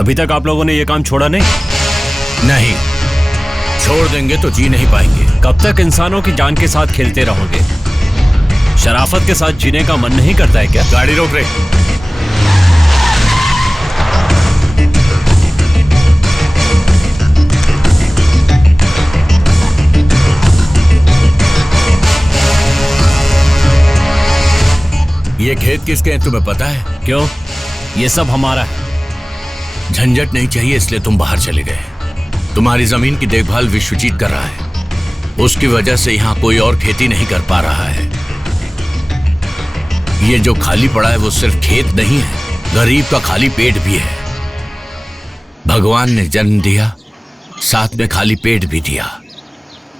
अभी तक आप लोगों ने ये काम छोड़ा नहीं? नहीं, छोड़ देंगे तो जी नहीं पाएंगे। कब तक इंसानों की जान के साथ खेलते रहोगे? शराफत के साथ जीने का मन नहीं करता है क्या? गाड़ी रोक रे। ये खेत किसके हैं तुम्हें पता है? क्यों? ये सब हमारा है। झंझट नहीं चाहिए इसलिए तुम बाहर चले गए। तुम्हारी जमीन की देखभाल विश्वजीत कर रहा है। उसकी वजह से यहाँ कोई और खेती नहीं कर पा रहा है। ये जो खाली पड़ा है वो सिर्फ खेत नहीं है, गरीब का खाली पेट भी है। भगवान ने जन्म दिया, साथ में खाली पेट भी दिया।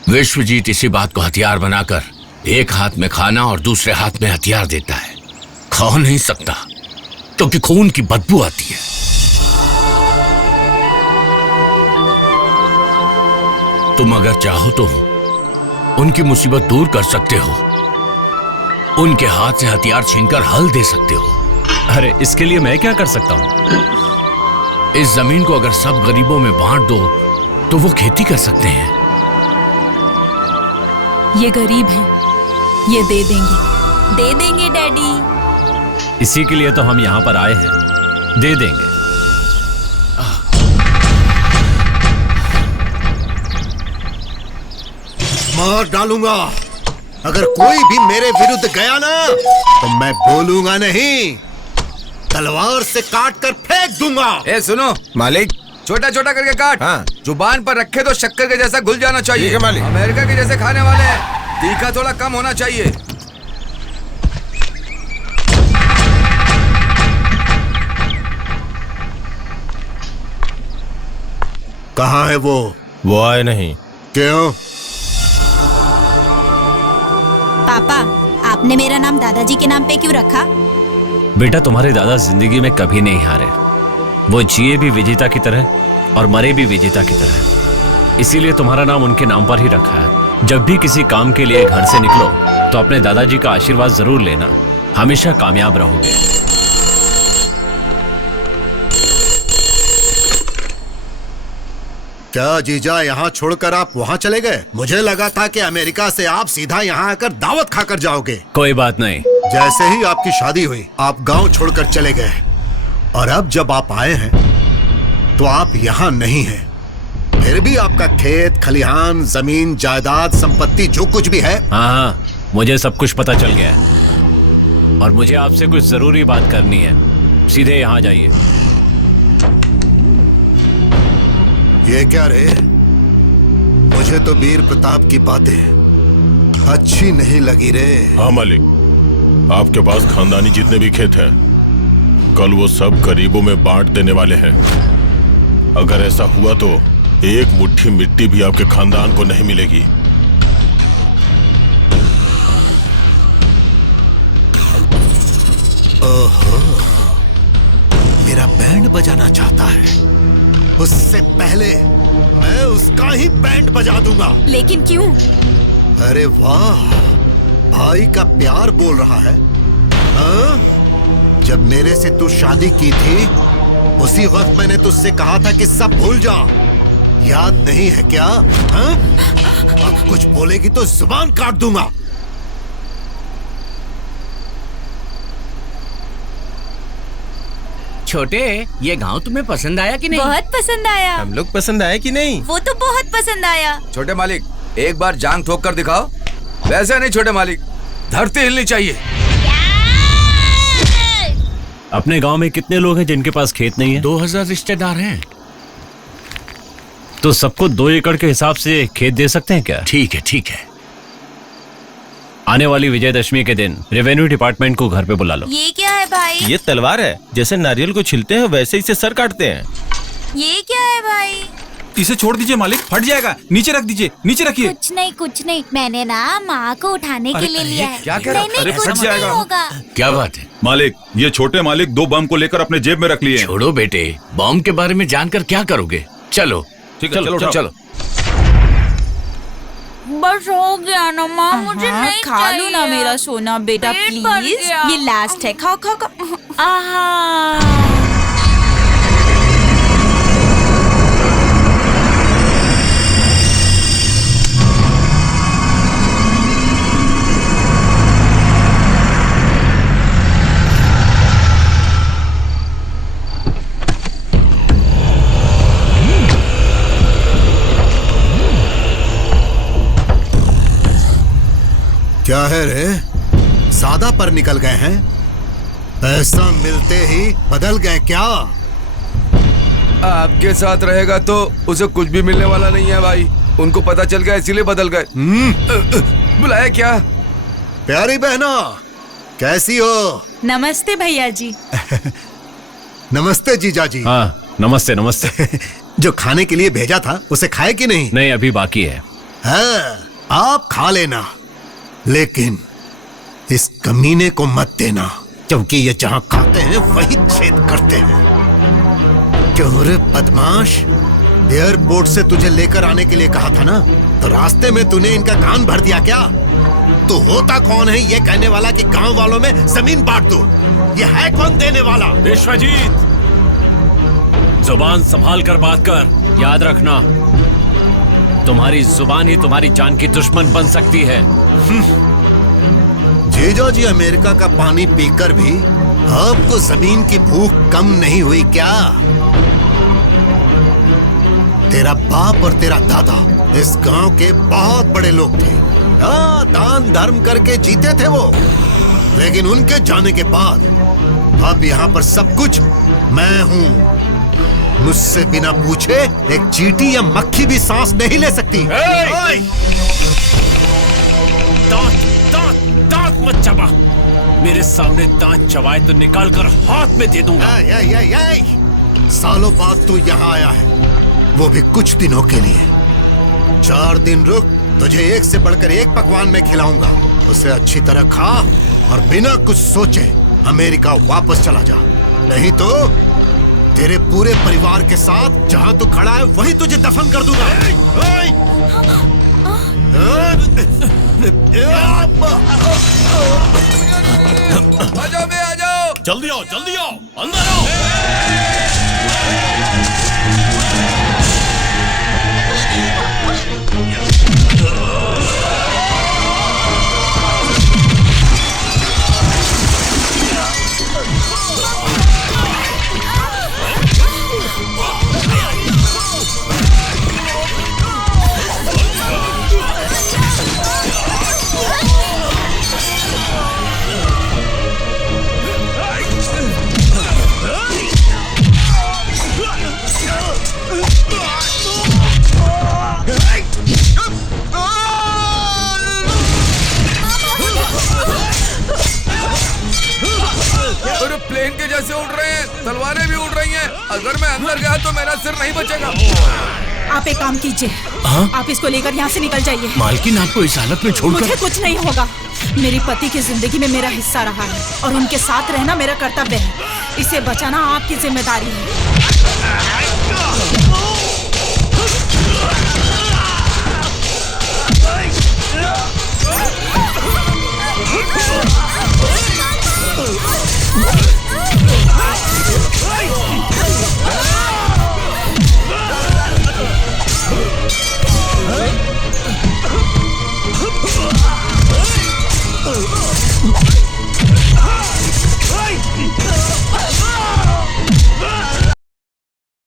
विश्वजीत इसी बात को हथियार बनाकर एक हाथ में खाना और दूसरे हाथ में हथियार देता है। खा नहीं सकता क्योंकि खून की बदबू आती है। तुम अगर चाहो तो उनकी मुसीबत दूर कर सकते हो। उनके हाथ से हथियार छीनकर हल दे सकते हो। अरे इसके लिए मैं क्या कर सकता हूँ? इस जमीन को अगर सब गरीबों में बांट दो तो वो खेती कर सकते हैं। ये गरीब हैं, ये दे देंगे डैडी। इसी के लिए तो हम यहाँ पर आए हैं। दे देंगे। मार डालूंगा। अगर कोई भी मेरे विरुद्ध गया ना तो मैं बोलूंगा नहीं, तलवार से काट कर फेंक दूंगा। ए सुनो मालिक, छोटा छोटा करके काट। हाँ। जुबान पर रखे तो शक्कर के जैसा घुल जाना चाहिए। ठीक है मालिक। अमेरिका के जैसे खाने वाले हैं, तीखा थोड़ा कम होना चाहिए। कहाँ है वो आए नहीं। क्यों? पापा, आपने मेरा नाम दादाजी के नाम पे क्यों रखा? बेटा, तुम्हारे दादा जिंदगी में कभी नहीं हारे। वो जिए भी विजेता की तरह और मरे भी विजेता की तरह। इसीलिए तुम्हारा नाम उनके नाम पर ही रखा है। जब भी किसी काम के लिए घर से निकलो तो अपने दादाजी का आशीर्वाद जरूर लेना। हमेशा कामयाब रहोगे। क्या जीजा यहाँ छोड़कर आप वहाँ चले गए? मुझे लगा था कि अमेरिका से आप सीधा यहाँ आकर दावत खाकर जाओगे। कोई बात नहीं। जैसे ही आपकी शादी हुई आप गांव छोड़कर चले गए, और अब जब आप आए हैं तो आप यहाँ नहीं हैं। फिर भी आपका खेत खलिहान, जमीन, जायदाद, संपत्ति जो कुछ भी है। हाँ, मुझे सब कुछ पता चल गया है और मुझे आपसे कुछ जरूरी बात करनी है। सीधे यहाँ जाइए। ये क्या रे? मुझे तो वीर प्रताप की बातें अच्छी नहीं लगी रे। हाँ मालिक, आपके पास खानदानी जितने भी खेत हैं, कल वो सब गरीबों में बांट देने वाले हैं। अगर ऐसा हुआ तो एक मुट्ठी मिट्टी भी आपके खानदान को नहीं मिलेगी। ओहो, मेरा बैंड बजाना चाहता है। उससे पहले मैं उसका ही बैंड बजा दूंगा। लेकिन क्यों? अरे वाह, भाई का प्यार बोल रहा है। हाँ? जब मेरे से तू शादी की थी उसी वक्त मैंने तुझसे कहा था कि सब भूल जा। याद नहीं है क्या? हाँ? अब कुछ बोलेगी तो जुबान काट दूंगा। छोटे, ये गांव तुम्हें पसंद आया कि नहीं? बहुत पसंद आया। हम लोग पसंद आए कि नहीं? वो तो बहुत पसंद आया। छोटे मालिक, एक बार जांग ठोक कर दिखाओ। वैसे नहीं छोटे मालिक, धरती हिलनी चाहिए। अपने गांव में कितने लोग हैं जिनके पास खेत नहीं है? 2000 रिश्तेदार हैं। तो सबको 2 एकड़ के हिसाब से खेत दे सकते हैं क्या? ठीक है, ठीक है। आने वाली विजयदशमी के दिन रेवेन्यू डिपार्टमेंट को घर पे बुला लो। ये क्या है भाई? ये तलवार है। जैसे नारियल को छिलते हैं वैसे इसे सर काटते हैं। ये क्या है भाई? इसे छोड़ दीजिए मालिक, फट जाएगा। नीचे रख दीजिए, नीचे रखिए। कुछ नहीं, मैंने ना माँ को उठाने के लिए लिया है। क्या कह रहा? नहीं, कुछ नहीं होगा। क्या बात है मालिक? ये छोटे मालिक 2 बम को लेकर अपने जेब में रख लिए। छोड़ो बेटे, बम के बारे में जानकर क्या करोगे? चलो ठीक है, चलो। बस हो गया ना माँ, मुझे नहीं खा लो ना मेरा सोना बेटा प्लीज। ये लास्ट है, खाओ। आहा। क्या है रे, ज्यादा पर निकल गए हैं? पैसा मिलते ही बदल गए क्या? आपके साथ रहेगा तो उसे कुछ भी मिलने वाला नहीं है भाई। उनको पता चल गया इसीलिए बदल गए। बुलाया क्या? प्यारी बहना, कैसी हो? नमस्ते भैया जी। नमस्ते जीजा जी। हाँ, नमस्ते नमस्ते। जो खाने के लिए भेजा था उसे खाए कि नहीं? नहीं, अभी बाकी है। हाँ, आप खा लेना, लेकिन इस कमीने को मत देना, क्योंकि ये जहां खाते हैं वही छेद करते हैं। क्यों रे बदमाश, एयरपोर्ट से तुझे लेकर आने के लिए कहा था ना, तो रास्ते में तूने इनका कान भर दिया क्या? तो होता कौन है ये कहने वाला कि गांव वालों में जमीन बांट दो? ये है कौन देने वाला? विश्वजीत, जुबान संभाल कर बात कर। याद रखना, तुम्हारी जुबान ही तुम्हारी जान की दुश्मन बन सकती है। जीजा जी, अमेरिका का पानी पीकर भी आपको जमीन की भूख कम नहीं हुई क्या? तेरा बाप और तेरा दादा इस गांव के बहुत बड़े लोग थे। हाँ, दान धर्म करके जीते थे वो, लेकिन उनके जाने के बाद अब यहाँ पर सब कुछ मैं हूँ। मुझसे बिना पूछे एक चींटी या मक्खी भी सांस नहीं ले सकती। दांत मत चबा। मेरे सामने दांत चबाए तो निकाल कर हाथ में दे दूंगा। सालों बाद तू यहाँ आया है, वो भी कुछ दिनों के लिए। 4 दिन रुक, तुझे एक से बढ़कर एक पकवान में खिलाऊंगा। उसे अच्छी तरह खा और बिना कुछ सोचे अमेरिका वापस चला जा, नहीं तो तेरे पूरे परिवार के साथ जहां तू खड़ा है वहीं तुझे दफन कर दूंगा। आ जाओ बे, आ जाओ। जल्दी आओ, अंदर आओ। प्लेन के जैसे उड़ रहे हैं, तलवारें भी उड़ रही हैं। अगर मैं अंदर गया तो मेरा सिर नहीं बचेगा। आप एक काम कीजिए, आप इसको लेकर यहाँ से निकल जाइए। मालकिन, आपको इस हालत में छोड़कर? मुझे कुछ नहीं होगा। मेरे पति की जिंदगी में मेरा हिस्सा रहा है और उनके साथ रहना मेरा कर्तव्य है। इसे बचाना आपकी जिम्मेदारी है।